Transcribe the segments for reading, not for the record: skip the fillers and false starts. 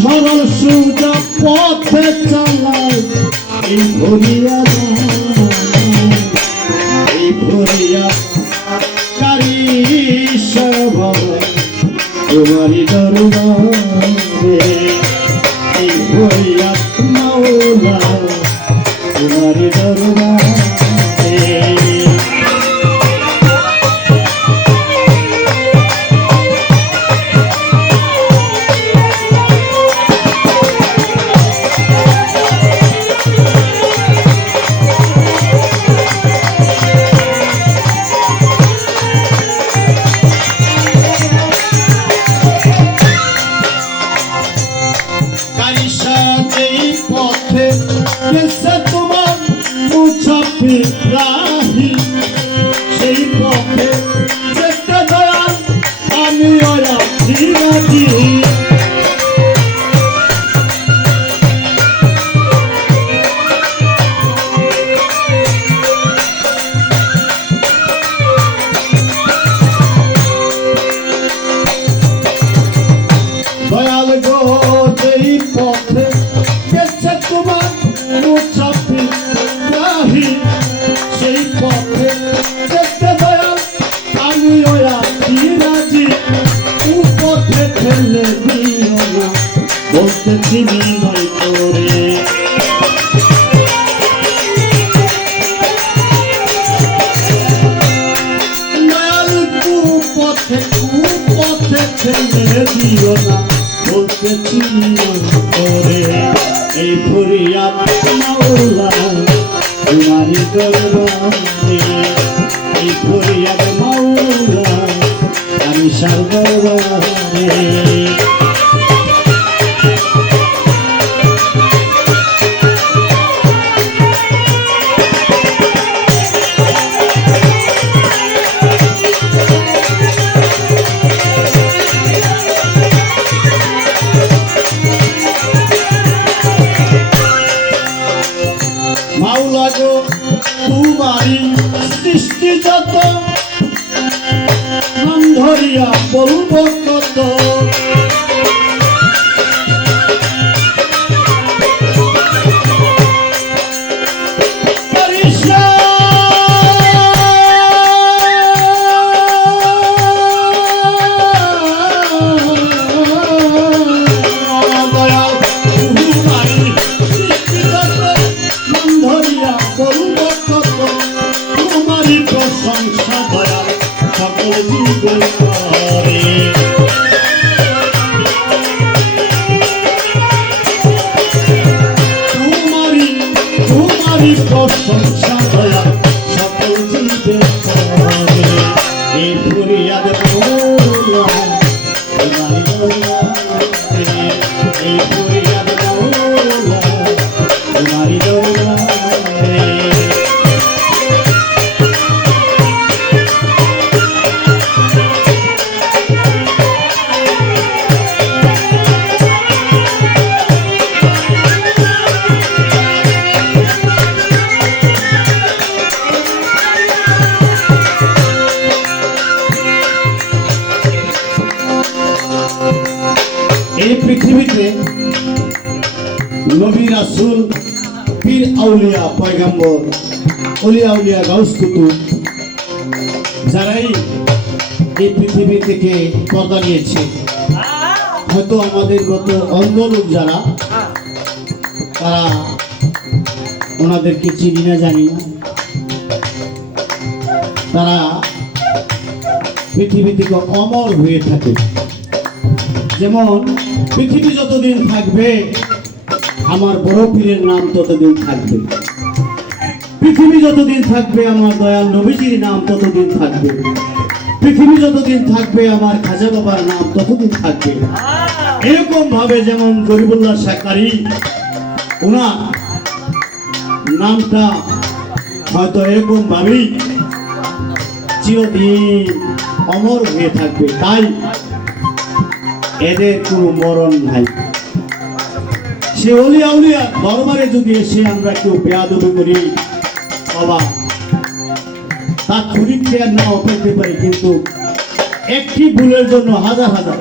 সরল সোজা পথে চালায় এই ভরিয়া কারি সর্বম তোমারি দরবারে এই ভরিয়া মাওলা তোমারি দরবারে রাহি সেই পথে যেতে দয়াল আমি রাজি দয়াল গো যেই পথে গেছে তোমার মুছাপি রাহি সেই পথে যেতে দয়াল আমি রাজি পথে ফেলে দিও না বলতে চিনি নয় করে দয়াল কুপথে ফেলে দিও না বলতে চিনি নয় করে এই ফরিয়াদ মাওলা তোমারি দরবারে এই ফরিয়াদ মাওলা আমি সার দরবারে মাওলা গো তোমারি সৃষ্টি যত নাম ধরিয়া বলব কত তোমারি প্রশংসা দয়া সকল জীবে করে এই ফরিয়াদ মাওলা তোমারি দরবারে এই ফরিয়াদ মাওলা তোমারি দরবারে এই পৃথিবীতে নবী রাসূল পীর আউলিয়া পয়গম্বর ওলিয়া উলিয়া গাউস কুতুব যারাই এই পৃথিবী থেকে পর্দা নিয়েছে হয়তো আমাদের মতো অন্ধ লোক যারা তারা ওনাদেরকে চিনি না জানি না তারা পৃথিবী থেকে অমর হয়ে থাকে যেমন পৃথিবী যতদিন থাকবে আমার বড় পীরের নাম ততদিন থাকবে পৃথিবী যতদিন থাকবে আমার দয়াল নবীজির নাম ততদিন থাকবে পৃথিবী যতদিন থাকবে আমার খাজা বাবার নাম ততদিন থাকবে এরকম ভাবে যেমন গরিবুল্লাহ শাকারি ওনার নামটা হয়তো এরকম ভাবেই চিরদিন অমর হয়ে থাকবে তাই এদের কোনো মরণ নাই সে ওলিয়া উলিয়া দরবারে যদি এসে আমরা কেউ বেয়াদবি করি বাবা তার ছুরির চেয়ার নাও পেতে পারি কিন্তু একটি ভুলের জন্য হাজার হাজার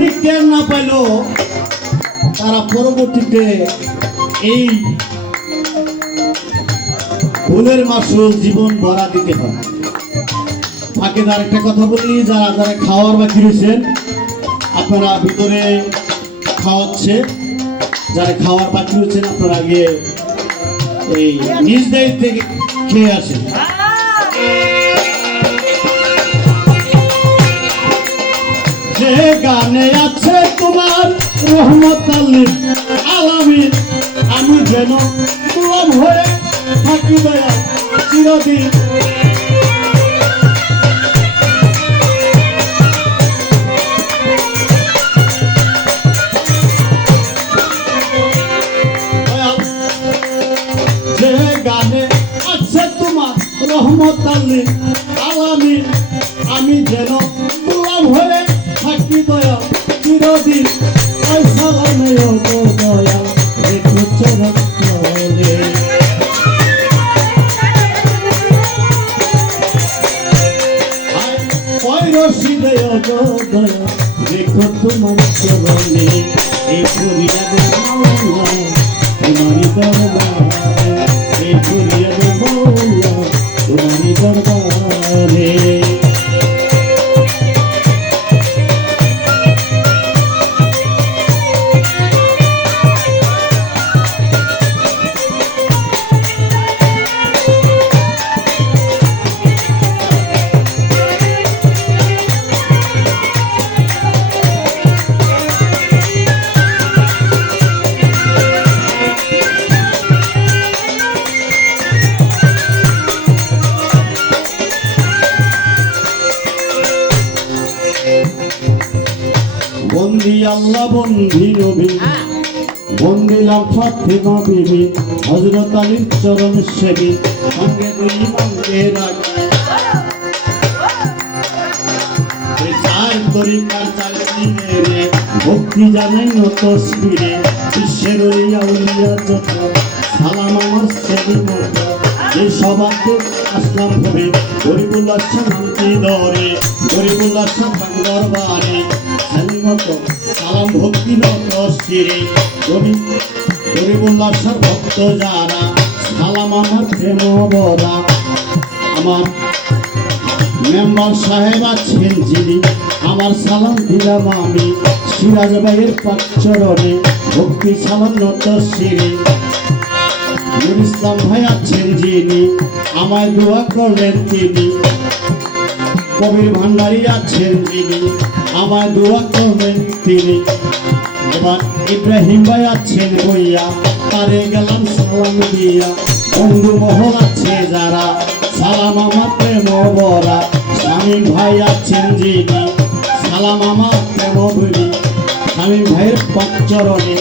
ক্ষণিক জ্ঞান না পাইলেও তারা পরবর্তীতে এই ভুলের মাসুল জীবন ভরা দিতে হয়। ফাঁকে আর একটা কথা বলি, যারা যারা খাওয়ার বাকি রয়েছেন আপনারা ভিতরে খাওয়াচ্ছে, যারা খাওয়ার বাকি রয়েছেন আপনারা আগে এই নিজ দায়িত্বে খেয়ে আসেন। যে গানে আছে তোমার রহমত আলামিন, আমি যেন গোলাম হয়ে থাকি দয়া চিরদিন। যে গানে আছে তোমার রহমত আলামিন, আমি যেন গোলাম হয়ে থাকি দয়া চিরদিন। ওই সালামে ওগো দয়া রেখো চরণ তলে। ওই রশিদে ওগো দয়া রেখো তোমার চরণে। এই ফরিয়াদে মাওলা তোমারই দরবারে, এই ফরিয়াদে মাওলা তোমারই দরবারে। বন্দি আল্লাহ বন্দি নবী, বন্দি লাল ফাতেমা বিবি, হযরত আলীর চরণ সেবী, সঙ্গে দুই ইমামকে রাখি। চার তরিকার চার পীরে ভক্তি জানাই নত শিরে, বিশ্বের আউলিয়া যত সালাম আমার সেবী মত। যে সবাতে আসলাম ভবে গরিবুল্লাহ শান্তি দরে, গরিবুল্লাহ শান্তি দরবারে মত সালাম ভক্তি নত শিরে। গরিবুল্লাহ ভক্ত যারা সালাম আমার প্রেম বরা। আমার মেম্বার সাহেব আছেন যিনি, আমার সালাম দিলাম আমি সিরাজ ভাইয়ের পাকচরণে, ভক্তি সালাম নত শিরে। নুর ইসলাম ভাই আছেন যিনি, আমায় দোয়া করলেন তিনি। কবির ভান্ডারী আছেন যিনি, আমায় দোয়া করবেন তিনি। এবার ইব্রাহিম ভাই আছেন বইয়া, তারে গেলাম সালাম দিয়া। বন্ধু মহল আছে যারা সালাম আমার প্রেম বরা। শামীম ভাই আছেন যিনি, সালাম আমার প্রেম বলি। শামীম ভাইয়ের পাকচরণে